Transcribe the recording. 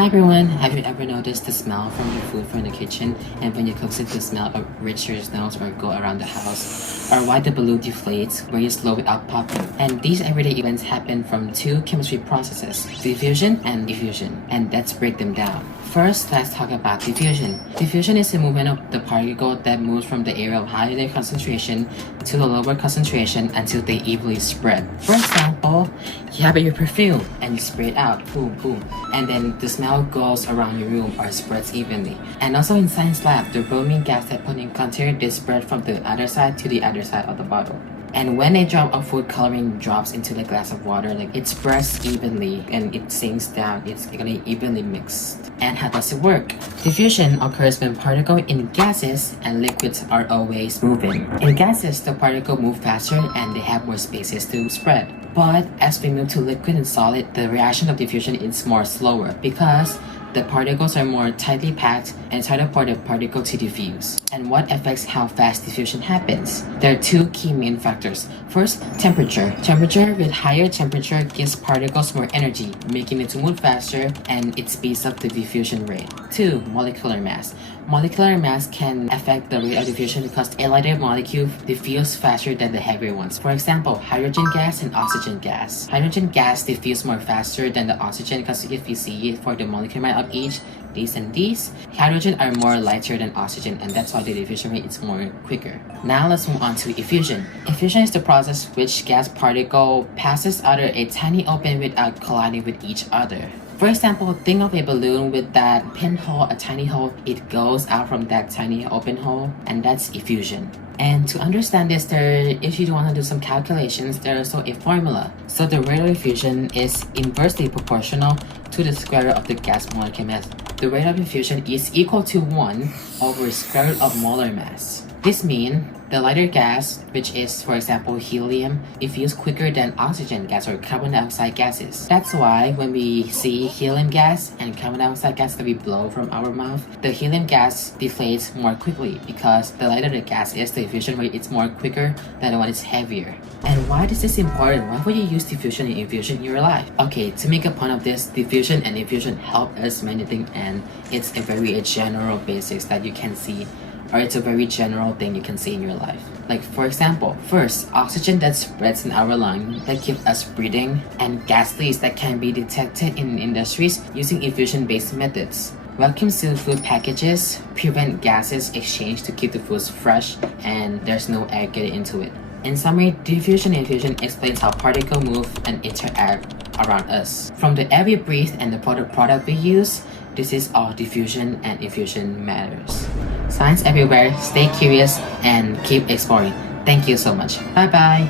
Hi everyone, have you ever noticed the smell from your food from the kitchen, and when you cook it the smell of richer smells or go around the house? Or why the balloon deflates where you slow without popping? And these everyday events happen from two chemistry processes, diffusion and diffusion, and let's break them down. First, let's talk about diffusion. Diffusion is the movement of the particle that moves from the area of higher concentration to the lower concentration until they evenly spread. For example, you have your perfume and you spray it out, boom, boom, and then the smell goes around your room or spreads evenly. And also in science lab, the bromine gas that put in container is spread from the other side to the other side of the bottle. And when a drop of food coloring drops into the glass of water, it spreads evenly and it sinks down. It's gonna evenly mixed. And how does it work? Diffusion occurs when particles in gases and liquids are always moving. In gases, the particles move faster and they have more spaces to spread. But as we move to liquid and solid, the reaction of diffusion is more slower because the particles are more tightly packed and it's harder for the particle to diffuse. And what affects how fast diffusion happens? There are two key main factors. First, temperature. Temperature with higher temperature gives particles more energy, making it to move faster, and it speeds up the diffusion rate. Two, molecular mass. Molecular mass can affect the rate of diffusion because a lighter molecule diffuses faster than the heavier ones. For example, hydrogen gas and oxygen gas. Hydrogen gas diffuses more faster than the oxygen because if you see it for the molecular mass of each, these and these, hydrogen are more lighter than oxygen, and that's why the diffusion rate is more quicker. Now let's move on to effusion. Effusion is the process which gas particle passes out of a tiny opening without colliding with each other. For example, think of a balloon with that pinhole, a tiny hole. It goes out from that tiny open hole, and that's effusion. And to understand this, if you want to do some calculations, there is also a formula. So the rate of diffusion is inversely proportional to the square root of the gas molecular mass. The rate of diffusion is equal to 1 over square root of molar mass. This means the lighter gas, which is for example helium, diffuses quicker than oxygen gas or carbon dioxide gases. That's why when we see helium gas and carbon dioxide gas that we blow from our mouth, the helium gas deflates more quickly because the lighter the gas is, the diffusion rate is more quicker than the one that's heavier. And why is this important? Why would you use diffusion and infusion in your life? Okay, to make a point of this, diffusion and infusion help us many things, and it's a very general basics that you can see, or it's a very general thing you can see in your life. Like for example, first, oxygen that spreads in our lungs that keep us breathing, and gas leaks that can be detected in industries using infusion-based methods. Vacuum sealed food packages prevent gases exchange to keep the foods fresh and there's no air getting into it. In summary, diffusion and infusion explains how particles move and interact around us. From the air we breathe and the product we use, this is all diffusion and infusion matters. Science everywhere, stay curious and keep exploring. Thank you so much. Bye bye.